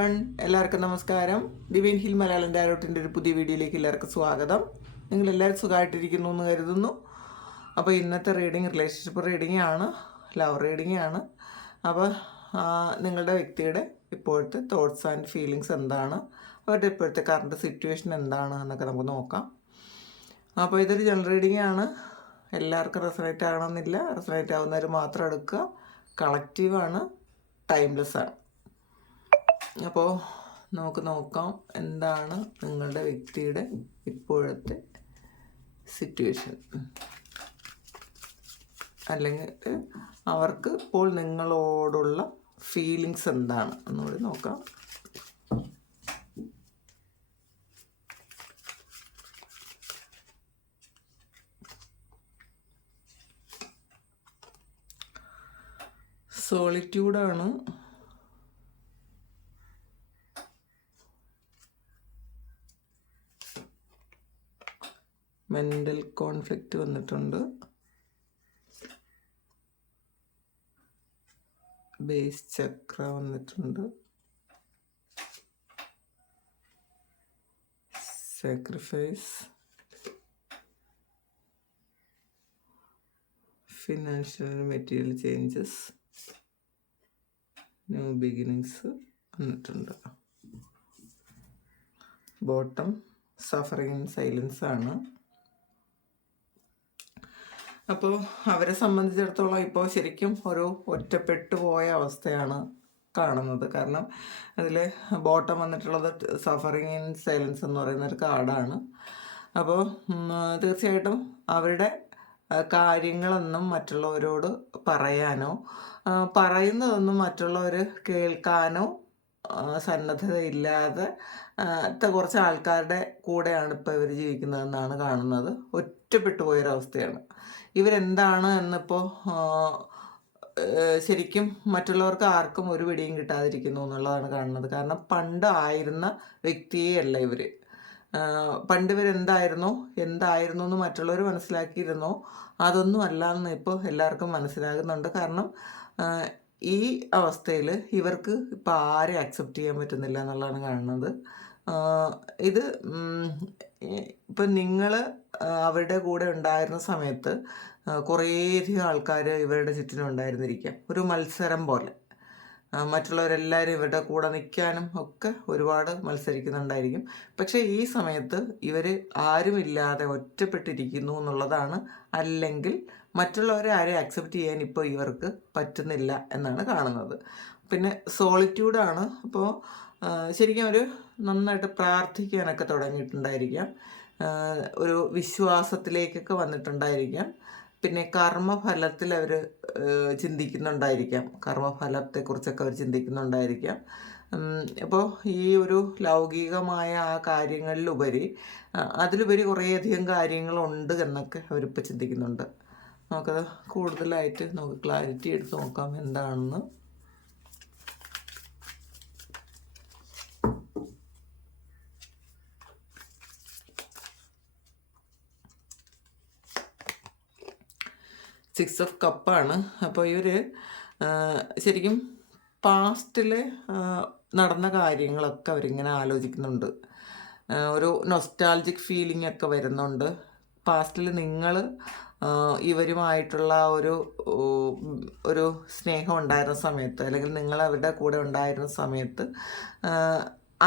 എല്ലാവർക്കും നമസ്കാരം. Divine hill Malayalam ടാരോട്ടിൻ്റെ ഒരു പുതിയ വീഡിയോയിലേക്ക് എല്ലാവർക്കും സ്വാഗതം. നിങ്ങളെല്ലാവരും സുഖമായിട്ടിരിക്കുന്നു എന്ന് കരുതുന്നു. അപ്പോൾ ഇന്നത്തെ റീഡിങ് റിലേഷൻഷിപ്പ് റീഡിംഗ് ആണ്, ലവ് റീഡിംഗ് ആണ്. അപ്പോൾ നിങ്ങളുടെ വ്യക്തിയുടെ ഇപ്പോഴത്തെ തോട്ട്സ് ആൻഡ് ഫീലിങ്സ് എന്താണ്, അവരുടെ ഇപ്പോഴത്തെ കറണ്ട് സിറ്റുവേഷൻ എന്താണ് എന്നൊക്കെ നമുക്ക് നോക്കാം. അപ്പോൾ ഇതൊരു ജനറൽ റീഡിംഗ് ആണ്. എല്ലാവർക്കും റെസണേറ്റ് ആകണമെന്നില്ല. റെസണേറ്റ് ആവുന്നവർ മാത്രം എടുക്കുക. കളക്റ്റീവാണ്, ടൈംലെസ് ആണ്. അപ്പോൾ നമുക്ക് നോക്കാം എന്താണ് നിങ്ങളുടെ വ്യക്തിയുടെ ഇപ്പോഴത്തെ സിറ്റുവേഷൻ, അല്ലെങ്കിൽ അവർക്ക് ഇപ്പോൾ നിങ്ങളോടുള്ള ഫീലിങ്സ് എന്താണ് എന്നുകൂടി നോക്കാം. സോളിറ്റ്യൂഡാണ്, മെൻ്റൽ കോൺഫ്ലിക്റ്റ് വന്നിട്ടുണ്ട്, ബേസ് ചക്ര വന്നിട്ടുണ്ട്, sacrifice, financial material changes, new beginnings വന്നിട്ടുണ്ട്. ബോട്ടം സഫറിങ് ഇൻ സൈലൻസ് ആണ്. അപ്പോൾ അവരെ സംബന്ധിച്ചിടത്തോളം ഇപ്പോൾ ശരിക്കും ഒരു ഒറ്റപ്പെട്ടു പോയ അവസ്ഥയാണ് കാണുന്നത്. കാരണം അതിൽ ബോട്ടം വന്നിട്ടുള്ളത് സഫറിങ് ഇൻ സൈലൻസ് എന്ന് പറയുന്നൊരു കാർഡാണ്. അപ്പോൾ തീർച്ചയായിട്ടും അവരുടെ കാര്യങ്ങളൊന്നും മറ്റുള്ളവരോട് പറയാനോ പറയുന്നതൊന്നും മറ്റുള്ളവർ കേൾക്കാനോ സന്നദ്ധതയില്ലാതെ കുറച്ച് ആൾക്കാരുടെ കൂടെയാണ് ഇപ്പോൾ ഇവർ ജീവിക്കുന്നതെന്നാണ് കാണുന്നത്. ഒറ്റപ്പെട്ടു പോയൊരവസ്ഥയാണ്. ഇവരെന്താണ് എന്നിപ്പോൾ ശരിക്കും മറ്റുള്ളവർക്ക് ആർക്കും ഒരു പിടിയും കിട്ടാതിരിക്കുന്നു എന്നുള്ളതാണ് കാണുന്നത്. കാരണം പണ്ട് ആയിരുന്ന വ്യക്തിയല്ല ഇവർ. പണ്ട് ഇവരെന്തായിരുന്നു എന്ന് മറ്റുള്ളവർ മനസ്സിലാക്കിയിരുന്നോ അതൊന്നും അല്ല എന്ന് ഇപ്പോൾ എല്ലാവർക്കും മനസ്സിലാകുന്നുണ്ട്. കാരണം ഈ അവസ്ഥയിൽ ഇവർക്ക് ഇപ്പോൾ ആരെ അക്സെപ്റ്റ് ചെയ്യാൻ പറ്റുന്നില്ല എന്നുള്ളതാണ് കാണുന്നത്. ഇത് ഇപ്പം നിങ്ങൾ അവരുടെ കൂടെ ഉണ്ടായിരുന്ന സമയത്ത് കുറേയധികം ആൾക്കാർ ഇവരുടെ ചുറ്റിനും ഉണ്ടായിരുന്നിരിക്കാം. ഒരു മത്സരം പോലെ മറ്റുള്ളവരെല്ലാവരും ഇവരുടെ കൂടെ നിൽക്കാനും ഒക്കെ ഒരുപാട് മത്സരിക്കുന്നുണ്ടായിരിക്കും. പക്ഷേ ഈ സമയത്ത് ഇവർ ആരുമില്ലാതെ ഒറ്റപ്പെട്ടിരിക്കുന്നു എന്നുള്ളതാണ്. അല്ലെങ്കിൽ മറ്റുള്ളവരെ ആരെ അക്സെപ്റ്റ് ചെയ്യാൻ ഇപ്പോൾ ഇവർക്ക് പറ്റുന്നില്ല എന്നാണ് കാണുന്നത്. പിന്നെ സോളിറ്റ്യൂഡാണ്. അപ്പോൾ ശരിക്കും ഒരു നന്നായിട്ട് പ്രാർത്ഥിക്കാനൊക്കെ തുടങ്ങിയിട്ടുണ്ടായിരിക്കാം, ഒരു വിശ്വാസത്തിലേക്കൊക്കെ വന്നിട്ടുണ്ടായിരിക്കാം. പിന്നെ കർമ്മഫലത്തിൽ അവർ ചിന്തിക്കുന്നുണ്ടായിരിക്കാം, കർമ്മഫലത്തെക്കുറിച്ചൊക്കെ അവർ ചിന്തിക്കുന്നുണ്ടായിരിക്കാം. അപ്പോൾ ഈ ഒരു ലൗകികമായ ആ കാര്യങ്ങളിലുപരി അതിലുപരി കുറേയധികം കാര്യങ്ങളുണ്ട് എന്നൊക്കെ അവരിപ്പോൾ ചിന്തിക്കുന്നുണ്ട്. നമുക്കത് കൂടുതലായിട്ട് നമുക്ക് ക്ലാരിറ്റി എടുത്ത് നോക്കാം എന്താണെന്ന്. സിക്സ് ഓഫ് കപ്പാണ്. അപ്പോൾ ഇവർ ശരിക്കും പാസ്റ്റിൽ നടന്ന കാര്യങ്ങളൊക്കെ അവരിങ്ങനെ ആലോചിക്കുന്നുണ്ട്. ഒരു നൊസ്റ്റാൾജിക് ഫീലിംഗ് ഒക്കെ വരുന്നുണ്ട്. പാസ്റ്റിൽ നിങ്ങൾ ഇവരുമായിട്ടുള്ള ഒരു സ്നേഹം ഉണ്ടായിരുന്ന സമയത്ത്, അല്ലെങ്കിൽ നിങ്ങൾ അവരുടെ കൂടെ ഉണ്ടായിരുന്ന സമയത്ത്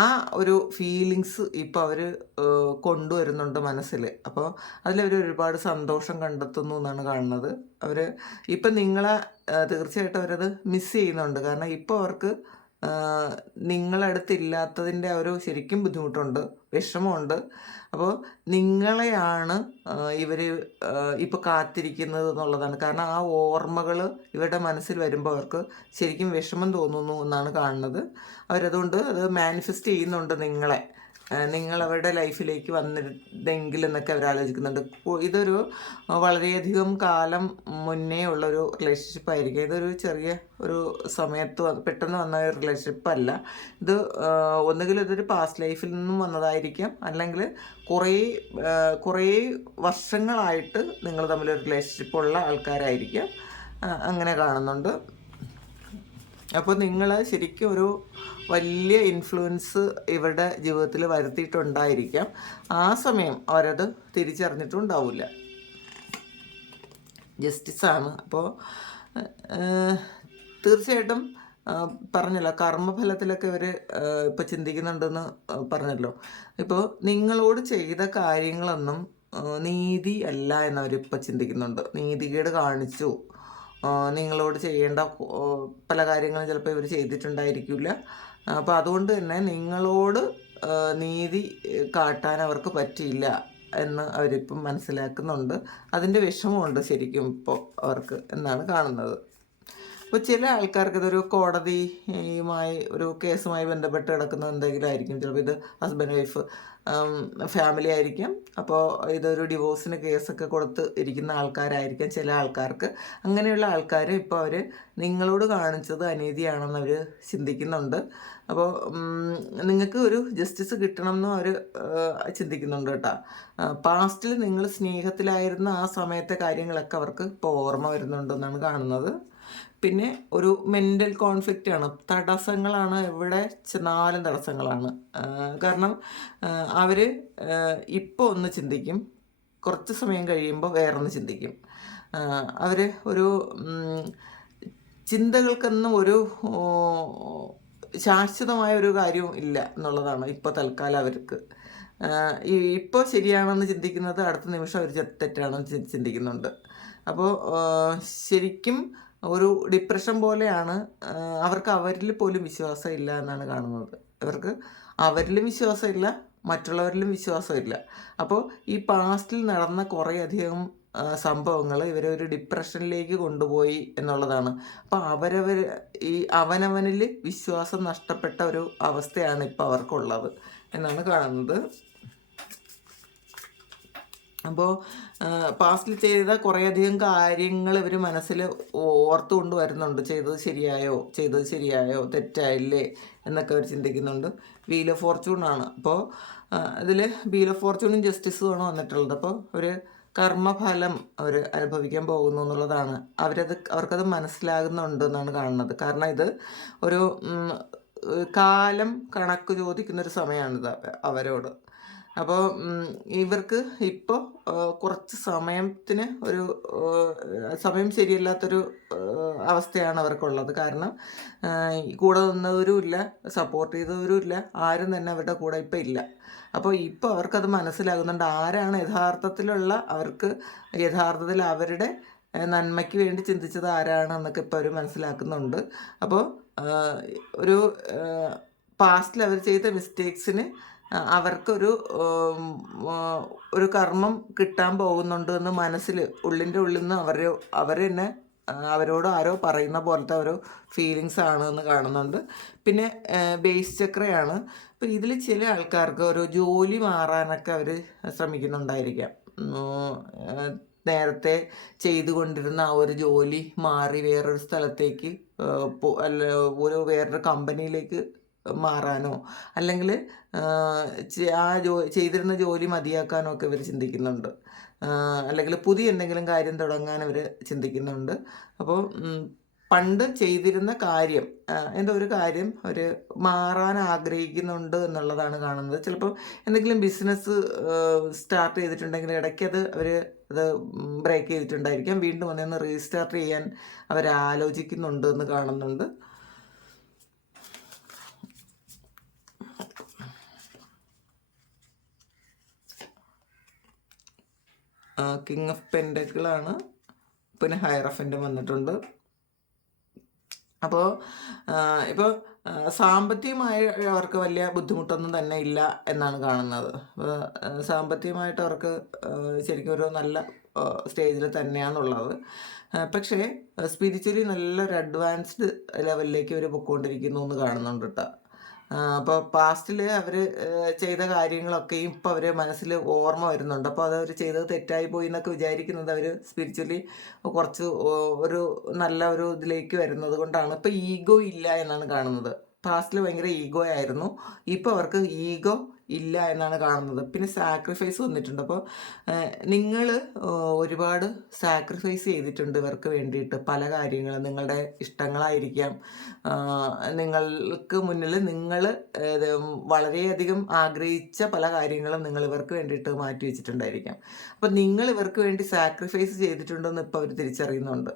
ആ ഒരു ഫീലിങ്സ് ഇപ്പോൾ അവർ കൊണ്ടുവരുന്നുണ്ട് മനസ്സിൽ. അപ്പോൾ അതിലവർ ഒരുപാട് സന്തോഷം കണ്ടെത്തുന്നു എന്നാണ് കാണുന്നത്. അവർ ഇപ്പം നിങ്ങളെ തീർച്ചയായിട്ടും അവരത് മിസ് ചെയ്യുന്നുണ്ട്. കാരണം ഇപ്പോൾ അവർക്ക് നിങ്ങളടുത്തില്ലാത്തതിൻ്റെ ഒരു ശരിക്കും ബുദ്ധിമുട്ടുണ്ട്, വിഷമമുണ്ട്. അപ്പോൾ നിങ്ങളെയാണ് ഇവർ ഇപ്പോൾ കാത്തിരിക്കുന്നത് എന്നുള്ളതാണ്. കാരണം ആ ഓർമ്മകൾ ഇവരുടെ മനസ്സിൽ വരുമ്പോൾ അവർക്ക് ശരിക്കും വിഷമം തോന്നുന്നു എന്നാണ് കാണുന്നത്. അവരതുകൊണ്ട് അത് മാനിഫെസ്റ്റ് ചെയ്യുന്നുണ്ട് നിങ്ങളെ. നിങ്ങളവരുടെ ലൈഫിലേക്ക് വന്നിരുന്നെങ്കിൽ എന്നൊക്കെ അവർ ആലോചിക്കുന്നുണ്ട്. ഇതൊരു വളരെയധികം കാലം മുന്നേ ഉള്ളൊരു റിലേഷൻഷിപ്പ് ആയിരിക്കും. ഇതൊരു ചെറിയ ഒരു സമയത്ത് പെട്ടെന്ന് വന്ന ഒരു റിലേഷൻഷിപ്പ് അല്ല ഇത്. ഒന്നുകിൽ ഇതൊരു പാസ്റ്റ് ലൈഫിൽ നിന്നും വന്നതായിരിക്കാം, അല്ലെങ്കിൽ കുറേ വർഷങ്ങളായിട്ട് നിങ്ങൾ തമ്മിലൊരു റിലേഷൻഷിപ്പ് ഉള്ള ആൾക്കാരായിരിക്കാം. അങ്ങനെ കാണുന്നുണ്ട്. അപ്പോൾ നിങ്ങൾ ശരിക്കും ഒരു വലിയ ഇൻഫ്ലുവൻസ് ഇവരുടെ ജീവിതത്തിൽ വരുത്തിയിട്ടുണ്ടായിരിക്കാം. ആ സമയം അവരത് തിരിച്ചറിഞ്ഞിട്ടുണ്ടാവില്ല. ജസ്റ്റിസാണ്. അപ്പോൾ തീർച്ചയായിട്ടും പറഞ്ഞല്ലോ, കർമ്മഫലത്തിലൊക്കെ ഇവർ ഇപ്പോൾ ചിന്തിക്കുന്നുണ്ടെന്ന് പറഞ്ഞല്ലോ. ഇപ്പോൾ നിങ്ങളോട് ചെയ്ത കാര്യങ്ങളൊന്നും നീതി അല്ല എന്നവരിപ്പോൾ ചിന്തിക്കുന്നുണ്ട്. നീതികേട് കാണിച്ചു, നിങ്ങളോട് ചെയ്യേണ്ട പല കാര്യങ്ങളും ചിലപ്പോൾ ഇവർ ചെയ്തിട്ടുണ്ടായിരിക്കില്ല. അപ്പോൾ അതുകൊണ്ട് തന്നെ നിങ്ങളോട് നീതി കാട്ടാൻ അവർക്ക് പറ്റിയില്ല എന്ന് അവരിപ്പം മനസ്സിലാക്കുന്നുണ്ട്. അതിൻ്റെ വിഷമമുണ്ട് ശരിക്കും ഇപ്പോൾ അവർക്ക് എന്നാണ് കാണുന്നത്. അപ്പോൾ ചില ആൾക്കാർക്ക് ഇതൊരു കോടതിയുമായി ഒരു കേസുമായി ബന്ധപ്പെട്ട് കിടക്കുന്ന എന്തെങ്കിലും ആയിരിക്കും. ചിലപ്പോൾ ഇത് ഹസ്ബൻഡ് വൈഫ് ഫാമിലി ആയിരിക്കാം. അപ്പോൾ ഇതൊരു ഡിവോഴ്സിന് കേസൊക്കെ കൊടുത്ത് ഇരിക്കുന്ന ആൾക്കാരായിരിക്കാം ചില ആൾക്കാർക്ക്. അങ്ങനെയുള്ള ആൾക്കാർ ഇപ്പോൾ അവർ നിങ്ങളോട് കാണിച്ചത് അനീതിയാണെന്ന് അവർ ചിന്തിക്കുന്നുണ്ട്. അപ്പോൾ നിങ്ങൾക്ക് ഒരു ജസ്റ്റിസ് കിട്ടണം എന്നും അവർ ചിന്തിക്കുന്നുണ്ട് കേട്ടോ. പാസ്റ്റിൽ നിങ്ങൾ സ്നേഹത്തിലായിരുന്ന ആ സമയത്തെ കാര്യങ്ങളൊക്കെ അവർക്ക് ഇപ്പോൾ ഓർമ്മ വരുന്നുണ്ടെന്നാണ് കാണുന്നത്. പിന്നെ ഒരു മെൻ്റൽ കോൺഫ്ലിക്റ്റാണ്, തടസ്സങ്ങളാണ്, എവിടെ ചെന്നാലും തടസ്സങ്ങളാണ്. കാരണം അവർ ഇപ്പോൾ ഒന്ന് ചിന്തിക്കും, കുറച്ച് സമയം കഴിയുമ്പോൾ വേറൊന്ന് ചിന്തിക്കും. അവർ ഒരു ചിന്തകൾക്കൊന്നും ഒരു ശാശ്വതമായ ഒരു കാര്യവും ഇല്ല എന്നുള്ളതാണ് ഇപ്പോൾ തൽക്കാലം അവർക്ക്. ഇപ്പോൾ ശരിയാണെന്ന് ചിന്തിക്കുന്നത് അടുത്ത നിമിഷം അവർ തെറ്റാണെന്ന് ചിന്തിക്കുന്നുണ്ട്. അപ്പോൾ ശരിക്കും ഒരു ഡിപ്രഷൻ പോലെയാണ്. അവർക്ക് അവരിൽ പോലും വിശ്വാസമില്ല എന്നാണ് കാണുന്നത്. അവർക്ക് അവരിലും വിശ്വാസമില്ല, മറ്റുള്ളവരിലും വിശ്വാസമില്ല. അപ്പോൾ ഈ പാസ്റ്റിൽ നടന്ന കുറേയധികം സംഭവങ്ങൾ ഇവരെ ഒരു ഡിപ്രഷനിലേക്ക് കൊണ്ടുപോയി എന്നുള്ളതാണ്. അപ്പോൾ ഈ അവനവനിൽ വിശ്വാസം നഷ്ടപ്പെട്ട ഒരു അവസ്ഥയാണ് ഇപ്പോൾ അവർക്കുള്ളത് എന്നാണ് കാണുന്നത്. അപ്പോൾ പാസ്റ്റിൽ ചെയ്ത കുറേയധികം കാര്യങ്ങൾ ഇവർ മനസ്സിൽ ഓർത്തു കൊണ്ട് വരുന്നുണ്ട്. ചെയ്തത് ശരിയായോ തെറ്റായില്ലേ എന്നൊക്കെ അവർ ചിന്തിക്കുന്നുണ്ട്. വീൽ ഓഫ് ഫോർച്യൂണാണ്. അപ്പോൾ ഇതിൽ വീൽ ഓഫ് ഫോർച്യൂണും ജസ്റ്റിസുമാണ് വന്നിട്ടുള്ളത്. അപ്പോൾ ഒരു കർമ്മഫലം അവർ അനുഭവിക്കാൻ പോകുന്നു എന്നുള്ളതാണ്. അവർക്കത് മനസ്സിലാകുന്നുണ്ട് എന്നാണ് കാണുന്നത്. കാരണം ഇത് ഒരു കാലം കണക്ക് ചോദിക്കുന്നൊരു സമയമാണിത് അവരോട്. അപ്പോൾ ഇവർക്ക് ഇപ്പോൾ കുറച്ച് സമയത്തിന് ഒരു സമയം ശരിയല്ലാത്തൊരു അവസ്ഥയാണ് അവർക്കുള്ളത്. കാരണം കൂടെ നിന്നവരുമില്ല, സപ്പോർട്ട് ചെയ്തവരുമില്ല, ആരും തന്നെ അവരുടെ കൂടെ ഇപ്പം ഇല്ല. അപ്പോൾ ഇപ്പോൾ അവർക്കത് മനസ്സിലാകുന്നുണ്ട്, ആരാണ് യഥാർത്ഥത്തിൽ അവരുടെ നന്മയ്ക്ക് വേണ്ടി ചിന്തിച്ചത് ആരാണെന്നൊക്കെ ഇപ്പോൾ അവർ മനസ്സിലാക്കുന്നുണ്ട്. അപ്പോൾ ഒരു പാസ്റ്റിൽ അവർ ചെയ്ത മിസ്റ്റേക്സിന് അവർക്കൊരു കർമ്മം കിട്ടാൻ പോകുന്നുണ്ട് എന്ന് ഉള്ളിൻ്റെ ഉള്ളിൽ നിന്ന് അവർ തന്നെ അവരോട് ആരോ പറയുന്ന പോലത്തെ ഒരു ഫീലിങ്സ് ആണ് എന്ന് കാണുന്നുണ്ട്. പിന്നെ ബേസ് ചക്രയാണ്. അപ്പോൾ ഇതിൽ ചില ആൾക്കാർക്ക് ഒരു ജോലി മാറാനൊക്കെ അവർ ശ്രമിക്കുന്നുണ്ടായിരിക്കാം. നേരത്തെ ചെയ്തുകൊണ്ടിരുന്ന ആ ഒരു ജോലി മാറി വേറൊരു സ്ഥലത്തേക്ക് വേറൊരു കമ്പനിയിലേക്ക് മാറാനോ അല്ലെങ്കിൽ ചെയ്തിരുന്ന ജോലി മതിയാക്കാനോ ഒക്കെ ഇവർ ചിന്തിക്കുന്നുണ്ട്. അല്ലെങ്കിൽ പുതിയ എന്തെങ്കിലും കാര്യം തുടങ്ങാൻ ഇവർ ചിന്തിക്കുന്നുണ്ട്. അപ്പോൾ പണ്ട് ചെയ്തിരുന്ന കാര്യം ഒരു കാര്യം അവർ മാറാൻ ആഗ്രഹിക്കുന്നുണ്ട് എന്നുള്ളതാണ് കാണുന്നത്. ചിലപ്പോൾ എന്തെങ്കിലും ബിസിനസ് സ്റ്റാർട്ട് ചെയ്തിട്ടുണ്ടെങ്കിൽ ഇടയ്ക്ക് അത് ബ്രേക്ക് ചെയ്തിട്ടുണ്ടായിരിക്കാം. വീണ്ടും ഒന്നൊന്ന് റീസ്റ്റാർട്ട് ചെയ്യാൻ അവർ ആലോചിക്കുന്നുണ്ട് എന്ന് കാണുന്നുണ്ട്. കിങ് ഓഫ് പെൻഡക്കിളാണ്. പിന്നെ ഹയറഫൻ്റ് വന്നിട്ടുണ്ട്. അപ്പോൾ ഇപ്പോൾ സാമ്പത്തികമായി അവർക്ക് വലിയ ബുദ്ധിമുട്ടൊന്നും തന്നെ ഇല്ല എന്നാണ് കാണുന്നത്. സാമ്പത്തികമായിട്ട് അവർക്ക് ശരിക്കും ഒരു നല്ല സ്റ്റേജിൽ തന്നെയാണുള്ളത്. പക്ഷേ സ്പിരിച്വലി നല്ലൊരു അഡ്വാൻസ്ഡ് ലെവലിലേക്ക് അവർ പൊയ്ക്കൊണ്ടിരിക്കുന്നു എന്ന് കാണുന്നുണ്ട് കേട്ടോ. അപ്പോൾ പാസ്റ്റിൽ അവർ ചെയ്ത കാര്യങ്ങളൊക്കെയും ഇപ്പോൾ അവർ മനസ്സിൽ ഓർമ്മ വരുന്നുണ്ട്. അപ്പോൾ അതവർ ചെയ്തത് തെറ്റായി പോയി എന്നൊക്കെ വിചാരിക്കുന്നത് അവർ സ്പിരിച്വലി കുറച്ച് നല്ല ഒരു ഇതിലേക്ക് വരുന്നത് കൊണ്ടാണ്. ഇപ്പോൾ ഈഗോ ഇല്ല എന്നാണ് കാണുന്നത്. പാസ്റ്റിൽ ഭയങ്കര ഈഗോ ആയിരുന്നു. ഇപ്പോൾ അവർക്ക് ഈഗോ ഇല്ല എന്നാണ് കാണുന്നത്. പിന്നെ സാക്രിഫൈസ് വന്നിട്ടുണ്ട്. അപ്പോൾ നിങ്ങൾ ഒരുപാട് സാക്രിഫൈസ് ചെയ്തിട്ടുണ്ട് ഇവർക്ക് വേണ്ടിയിട്ട്. പല കാര്യങ്ങളും നിങ്ങളുടെ ഇഷ്ടങ്ങളായിരിക്കാം, നിങ്ങൾക്ക് മുന്നിൽ നിങ്ങൾ വളരെയധികം ആഗ്രഹിച്ച പല കാര്യങ്ങളും നിങ്ങൾ ഇവർക്ക് വേണ്ടിയിട്ട് മാറ്റി വെച്ചിട്ടുണ്ടായിരിക്കാം. അപ്പം നിങ്ങൾ ഇവർക്ക് വേണ്ടി സാക്രിഫൈസ് ചെയ്തിട്ടുണ്ടെന്ന് ഇപ്പോൾ അവർ തിരിച്ചറിയുന്നുണ്ട്.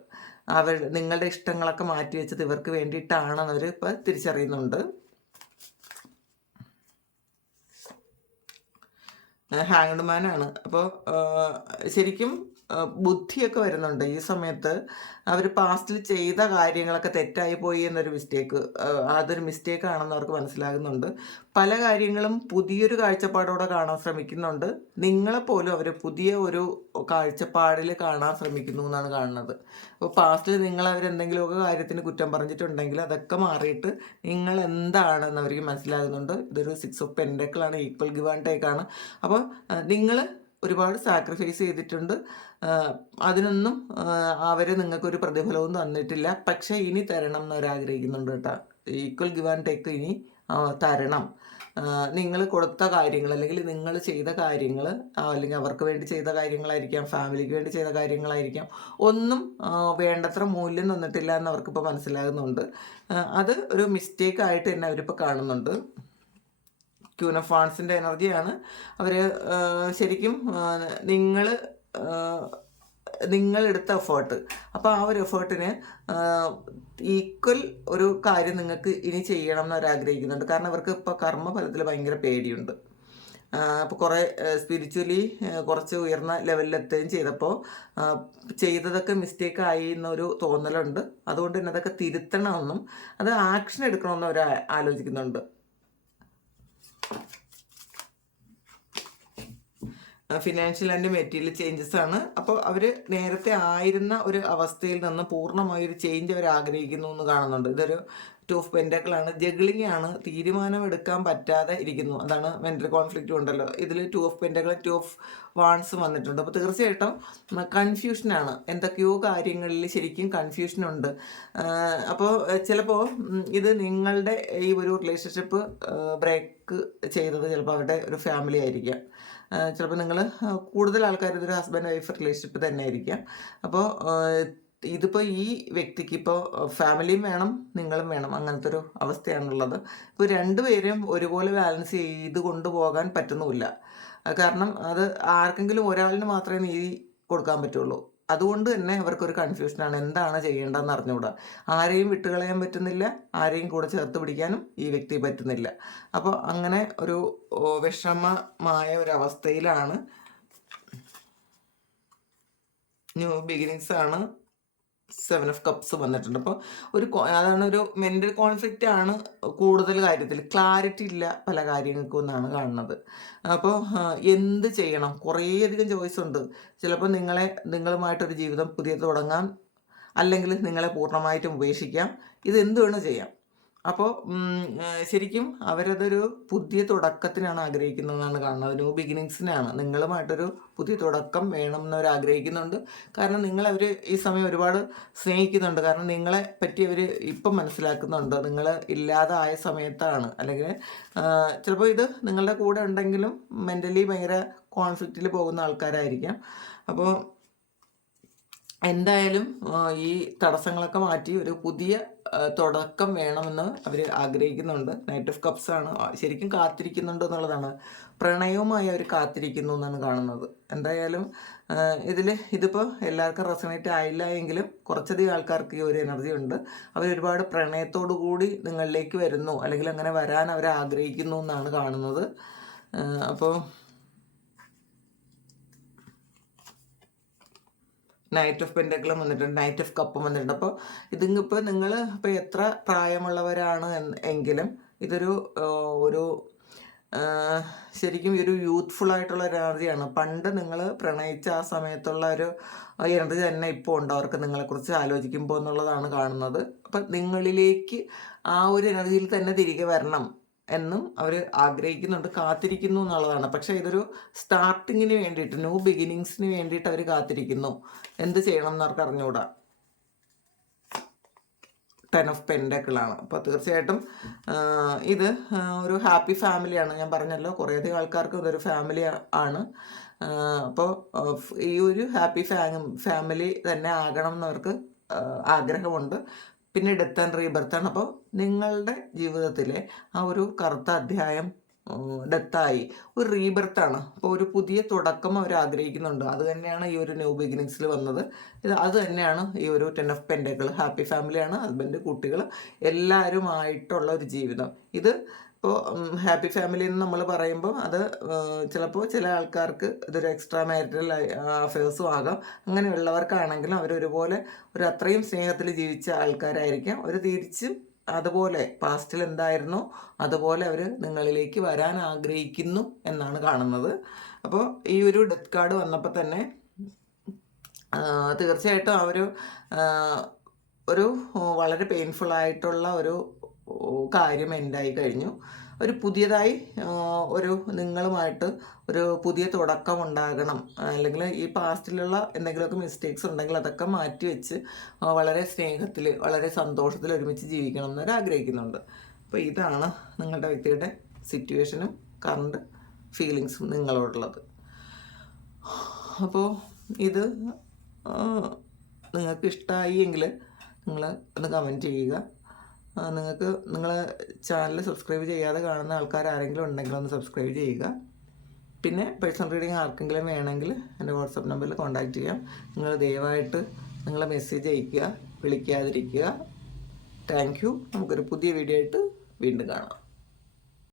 നിങ്ങളുടെ ഇഷ്ടങ്ങളൊക്കെ മാറ്റി വെച്ചത് ഇവർക്ക് വേണ്ടിയിട്ടാണെന്ന് അവർ ഇപ്പോൾ തിരിച്ചറിയുന്നുണ്ട്. ഹാങ്ഡ് മാനാണ്. അപ്പോൾ ശരിക്കും ബുദ്ധിയൊക്കെ വരുന്നുണ്ട് ഈ സമയത്ത്. അവർ പാസ്റ്റിൽ ചെയ്ത കാര്യങ്ങളൊക്കെ തെറ്റായി പോയി എന്നൊരു മിസ്റ്റേക്ക്, അതൊരു മിസ്റ്റേക്കാണെന്ന് അവർക്ക് മനസ്സിലാകുന്നുണ്ട്. പല കാര്യങ്ങളും പുതിയൊരു കാഴ്ചപ്പാടോടെ കാണാൻ ശ്രമിക്കുന്നുണ്ട്. നിങ്ങളെപ്പോലും അവർ പുതിയ ഒരു കാഴ്ചപ്പാടിൽ കാണാൻ ശ്രമിക്കുന്നു എന്നാണ് കാണുന്നത്. അപ്പോൾ പാസ്റ്റിൽ നിങ്ങൾ അവരെന്തെങ്കിലുമൊക്കെ കാര്യത്തിന് കുറ്റം പറഞ്ഞിട്ടുണ്ടെങ്കിൽ അതൊക്കെ മാറിയിട്ട് നിങ്ങൾ എന്താണെന്ന് അവർക്ക് മനസ്സിലാകുന്നുണ്ട്. ഇതൊരു 6 ഓഫ് പെൻഡക്കിളാണ്, ഈക്വൽ ഗിവ് ആൻഡ് ടേക്ക് ആണ്. അപ്പോൾ നിങ്ങൾ ഒരുപാട് സാക്രിഫൈസ് ചെയ്തിട്ടുണ്ട്. അതിനൊന്നും അവർ നിങ്ങൾക്കൊരു പ്രതിഫലവും തന്നിട്ടില്ല. പക്ഷേ ഇനി തരണം എന്നവരാഗ്രഹിക്കുന്നുണ്ട് കേട്ടോ. ഈക്വൽ ഗിവ് ആൻഡ് ടേക്ക് ഇനി തരണം. നിങ്ങൾ കൊടുത്ത കാര്യങ്ങൾ അല്ലെങ്കിൽ നിങ്ങൾ ചെയ്ത കാര്യങ്ങൾ, അല്ലെങ്കിൽ അവർക്ക് വേണ്ടി ചെയ്ത കാര്യങ്ങളായിരിക്കാം, ഫാമിലിക്ക് വേണ്ടി ചെയ്ത കാര്യങ്ങളായിരിക്കാം, ഒന്നും വേണ്ടത്ര മൂല്യം തന്നിട്ടില്ല എന്ന് അവർക്കിപ്പോൾ മനസ്സിലാകുന്നുണ്ട്. അത് ഒരു മിസ്റ്റേക്ക് ആയിട്ട് തന്നെ അവരിപ്പോൾ കാണുന്നുണ്ട്. ക്യൂൻ ഓഫ് വാൺസിൻ്റെ എനർജിയാണ്. അവർ ശരിക്കും നിങ്ങളെടുത്ത എഫേർട്ട്, അപ്പോൾ ആ ഒരു എഫേർട്ടിന് ഈക്വൽ ഒരു കാര്യം നിങ്ങൾക്ക് ഇനി ചെയ്യണം എന്ന് അവരാഗ്രഹിക്കുന്നുണ്ട്. കാരണം അവർക്ക് ഇപ്പോൾ കർമ്മഫലത്തിൽ ഭയങ്കര പേടിയുണ്ട്. അപ്പോൾ കുറേ സ്പിരിച്വലി കുറച്ച് ഉയർന്ന ലെവലിലെത്തുകയും ചെയ്തപ്പോൾ ചെയ്തതൊക്കെ മിസ്റ്റേക്ക് ആയി എന്നൊരു തോന്നലുണ്ട്. അതുകൊണ്ട് തന്നെ അതൊക്കെ തിരുത്തണമെന്നും അത് ആക്ഷൻ എടുക്കണമെന്നും അവർ ആലോചിക്കുന്നുണ്ട്. ഫിനാൻഷ്യൽ ആൻഡ് മെറ്റീരിയൽ ചേഞ്ചസ് ആണ്. അപ്പോൾ അവർ നേരത്തെ ആയിരുന്ന ഒരു അവസ്ഥയിൽ നിന്ന് പൂർണ്ണമായൊരു ചേഞ്ച് അവർ ആഗ്രഹിക്കുന്നു എന്ന് കാണുന്നുണ്ട്. ഇതൊരു 2 ഓഫ് പെൻഡക്കിളാണ്. ജഗ്ലിംഗ് ആണ്, തീരുമാനമെടുക്കാൻ പറ്റാതെ ഇരിക്കുന്നു. അതാണ് മെൻ്റൽ കോൺഫ്ലിക്റ്റ് ഉണ്ടല്ലോ. ഇതിൽ 2 ഓഫ് പെൻഡക്കിൾ 2 ഓഫ് വാൺസും വന്നിട്ടുണ്ട്. അപ്പോൾ തീർച്ചയായിട്ടും കൺഫ്യൂഷനാണ്. എന്തൊക്കെയോ കാര്യങ്ങളിൽ ശരിക്കും കൺഫ്യൂഷനുണ്ട്. അപ്പോൾ ചിലപ്പോൾ ഇത് നിങ്ങളുടെ ഈ ഒരു റിലേഷൻഷിപ്പ് ബ്രേക്ക് ചെയ്തത് ചിലപ്പോൾ അവരുടെ ഒരു ഫാമിലി ആയിരിക്കാം. ചിലപ്പോൾ നിങ്ങൾ കൂടുതൽ ആൾക്കാർ ഇതൊരു ഹസ്ബൻഡ് വൈഫ് റിലേഷൻഷിപ്പ് തന്നെ ആയിരിക്കാം. അപ്പോൾ ഇതിപ്പോൾ ഈ വ്യക്തിക്ക് ഇപ്പോൾ ഫാമിലിയും വേണം, നിങ്ങളും വേണം, അങ്ങനത്തെ ഒരു അവസ്ഥയാണുള്ളത്. ഇപ്പോൾ രണ്ടുപേരും ഒരുപോലെ ബാലൻസ് ചെയ്ത് കൊണ്ടുപോകാൻ പറ്റുന്നുമില്ല. കാരണം അത് ആർക്കെങ്കിലും ഒരാളിന് മാത്രമേ നീതി കൊടുക്കാൻ പറ്റുള്ളൂ. അതുകൊണ്ട് തന്നെ അവർക്കൊരു കൺഫ്യൂഷനാണ്, എന്താണ് ചെയ്യേണ്ടതെന്ന് അറിഞ്ഞുകൂടാ. ആരെയും വിട്ടുകളയാൻ പറ്റുന്നില്ല, ആരെയും കൂടെ ചേർത്ത് പിടിക്കാനും ഈ വ്യക്തി പറ്റുന്നില്ല. അപ്പോൾ അങ്ങനെ ഒരു വിഷമമായ ഒരവസ്ഥയിലാണ്. ന്യൂ ബിഗിനിങ്സ് ആണ്. 7 ഓഫ് കപ്സ് വന്നിട്ടുണ്ട്. അപ്പോൾ അതാണ് ഒരു മെൻ്റൽ കോൺഫ്ലിക്റ്റ് ആണ്. കൂടുതൽ കാര്യത്തിൽ ക്ലാരിറ്റി ഇല്ല പല കാര്യങ്ങൾക്കും എന്നാണ് കാണുന്നത്. അപ്പോൾ എന്ത് ചെയ്യണം, കുറേയധികം ചോയ്സ് ഉണ്ട്. ചിലപ്പോൾ നിങ്ങളുമായിട്ടൊരു ജീവിതം പുതിയ തുടങ്ങാം, അല്ലെങ്കിൽ നിങ്ങളെ പൂർണ്ണമായിട്ടും ഉപേക്ഷിക്കാം. ഇതെന്ത് വേണം ചെയ്യാം. അപ്പോൾ ശരിക്കും അവരതൊരു പുതിയ തുടക്കത്തിനാണ് ആഗ്രഹിക്കുന്നതെന്നാണ് കാണുന്നത്. ന്യൂ ബിഗിനിങ്സിനാണ്. നിങ്ങളുമായിട്ടൊരു പുതിയ തുടക്കം വേണം എന്നവർ ആഗ്രഹിക്കുന്നുണ്ട്. കാരണം നിങ്ങളവർ ഈ സമയം ഒരുപാട് സ്നേഹിക്കുന്നുണ്ട്. കാരണം നിങ്ങളെ പറ്റി അവർ ഇപ്പം മനസ്സിലാക്കുന്നുണ്ട്. നിങ്ങൾ ഇല്ലാതായ സമയത്താണ്, അല്ലെങ്കിൽ ചിലപ്പോൾ ഇത് നിങ്ങളുടെ കൂടെ ഉണ്ടെങ്കിലും മെൻ്റലി ഭയങ്കര കോൺഫ്ലിക്റ്റിൽ പോകുന്ന ആൾക്കാരായിരിക്കാം. അപ്പോൾ എന്തായാലും ഈ തടസ്സങ്ങളൊക്കെ മാറ്റി ഒരു പുതിയ തുടക്കം വേണമെന്ന് അവർ ആഗ്രഹിക്കുന്നുണ്ട്. നൈറ്റ് ഓഫ് കപ്സ് ആണ്. ശരിക്കും കാത്തിരിക്കുന്നുണ്ട് എന്നുള്ളതാണ്. പ്രണയവുമായി അവർ കാത്തിരിക്കുന്നു എന്നാണ് കാണുന്നത്. എന്തായാലും ഇതിപ്പോൾ എല്ലാവർക്കും റെസണേറ്റ് ആയില്ല എങ്കിലും കുറച്ചധികം ആൾക്കാർക്ക് ഈ ഒരു എനർജി ഉണ്ട്. അവരൊരുപാട് പ്രണയത്തോടു കൂടി നിങ്ങളിലേക്ക് വരുന്നു, അല്ലെങ്കിൽ അങ്ങനെ വരാൻ അവർ ആഗ്രഹിക്കുന്നു എന്നാണ് കാണുന്നത്. അപ്പോൾ നൈറ്റ് ഓഫ് പെൻഡക്കിളും വന്നിട്ടുണ്ട്, നൈറ്റ് ഓഫ് കപ്പും വന്നിട്ടുണ്ട്. അപ്പോൾ ഇതിപ്പോൾ നിങ്ങൾ ഇപ്പോൾ എത്ര പ്രായമുള്ളവരാണ് എങ്കിലും ഇതൊരു ശരിക്കും ഒരു യൂത്ത്ഫുൾ ആയിട്ടുള്ള ഒരു എനർജിയാണ്. പണ്ട് നിങ്ങൾ പ്രണയിച്ച ആ സമയത്തുള്ള ഒരു എനർജി തന്നെ ഇപ്പോൾ ഉണ്ട് അവർക്ക് നിങ്ങളെക്കുറിച്ച് ആലോചിക്കുമ്പോൾ എന്നുള്ളതാണ് കാണുന്നത്. അപ്പം നിങ്ങളിലേക്ക് ആ ഒരു എനർജിയിൽ തന്നെ തിരികെ വരണം എന്നും അവർ ആഗ്രഹിക്കുന്നുണ്ട്, കാത്തിരിക്കുന്നു എന്നുള്ളതാണ്. പക്ഷേ ഇതൊരു സ്റ്റാർട്ടിങ്ങിന് വേണ്ടിയിട്ട്, ന്യൂ ബിഗിനിങ്സിന് വേണ്ടിയിട്ട് അവർ കാത്തിരിക്കുന്നു. എന്ത് ചെയ്യണം എന്ന് അവർക്ക് അറിഞ്ഞുകൂടാ. 10 ഓഫ് പെൻഡക്കിളാണ്. അപ്പോൾ തീർച്ചയായിട്ടും ഇത് ഒരു ഹാപ്പി ഫാമിലിയാണ്. ഞാൻ പറഞ്ഞല്ലോ കുറേയധികം ആൾക്കാർക്ക് ഇതൊരു ഫാമിലി ആണ്. അപ്പോൾ ഈ ഒരു ഹാപ്പി ഫാമിലി തന്നെ ആകണം എന്നവർക്ക് ആഗ്രഹമുണ്ട്. പിന്നെ ഡെത്ത് ആൻഡ് റീബർത്താണ്. അപ്പോൾ നിങ്ങളുടെ ജീവിതത്തിലെ ആ ഒരു കറുത്ത അധ്യായം ഡെത്തായി ഒരു റീബർത്താണ്. അപ്പോൾ ഒരു പുതിയ തുടക്കം അവർ ആഗ്രഹിക്കുന്നുണ്ട്. അത് തന്നെയാണ് ഈ ഒരു ന്യൂ ബിഗിനിങ്സിൽ വന്നത്. അത് തന്നെയാണ് ഈ ഒരു 10 ഓഫ് പെൻഡക്കിൾ. ഹാപ്പി ഫാമിലിയാണ്, ഹസ്ബൻഡ്, കുട്ടികൾ എല്ലാവരുമായിട്ടുള്ള ഒരു ജീവിതം. ഇത് ഇപ്പോൾ ഹാപ്പി ഫാമിലി എന്ന് നമ്മൾ പറയുമ്പോൾ അത് ചിലപ്പോൾ ചില ആൾക്കാർക്ക് ഇതൊരു എക്സ്ട്രാ മാരിറ്റൽ അഫയേഴ്സും ആകാം. അങ്ങനെയുള്ളവർക്കാണെങ്കിലും അവരൊരുപോലെ ഒരു അത്രയും സ്നേഹത്തിൽ ജീവിച്ച ആൾക്കാരായിരിക്കാം. അവർ തിരിച്ചും അതുപോലെ പാസ്റ്റിൽ എന്തായിരുന്നോ അതുപോലെ അവർ നിങ്ങളിലേക്ക് വരാൻ ആഗ്രഹിക്കുന്നു എന്നാണ് കാണുന്നത്. അപ്പോൾ ഈ ഒരു ഡെത്ത് കാർഡ് വന്നപ്പോൾ തന്നെ തീർച്ചയായിട്ടും ഒരു വളരെ പെയിൻഫുള്ളായിട്ടുള്ള ഒരു കാര്യം എൻഡായി കഴിഞ്ഞു. ഒരു പുതിയതായി ഒരു നിങ്ങളുമായിട്ട് ഒരു പുതിയ തുടക്കം ഉണ്ടാകണം, അല്ലെങ്കിൽ ഈ പാസ്റ്റിലുള്ള എന്തെങ്കിലുമൊക്കെ മിസ്റ്റേക്സ് ഉണ്ടെങ്കിൽ അതൊക്കെ മാറ്റിവെച്ച് വളരെ സ്നേഹത്തിൽ വളരെ സന്തോഷത്തിൽ ഒരുമിച്ച് ജീവിക്കണം എന്നവർ ആഗ്രഹിക്കുന്നുണ്ട്. അപ്പോൾ ഇതാണ് നിങ്ങളുടെ വ്യക്തിയുടെ സിറ്റുവേഷനും കറണ്ട് ഫീലിങ്സും നിങ്ങളോടുള്ളത്. അപ്പോൾ ഇത് നിങ്ങൾക്ക് ഇഷ്ടമായി എങ്കിൽ നിങ്ങൾ ഒന്ന് കമൻറ്റ് ചെയ്യുക. നിങ്ങൾക്ക് നിങ്ങളെ ചാനൽ സബ്സ്ക്രൈബ് ചെയ്യാതെ കാണുന്ന ആൾക്കാർ ആരെങ്കിലും ഉണ്ടെങ്കിൽ ഒന്ന് സബ്സ്ക്രൈബ് ചെയ്യുക. പിന്നെ പേഴ്സണൽ റീഡിങ് ആർക്കെങ്കിലും വേണമെങ്കിൽ എൻ്റെ വാട്സപ്പ് നമ്പറിൽ കോൺടാക്റ്റ് ചെയ്യാം. നിങ്ങൾ ദയവായിട്ട് നിങ്ങൾ മെസ്സേജ് അയയ്ക്കുക, വിളിക്കാതിരിക്കുക. Thank you. നമുക്കൊരു പുതിയ വീഡിയോ ആയിട്ട് വീണ്ടും കാണാം.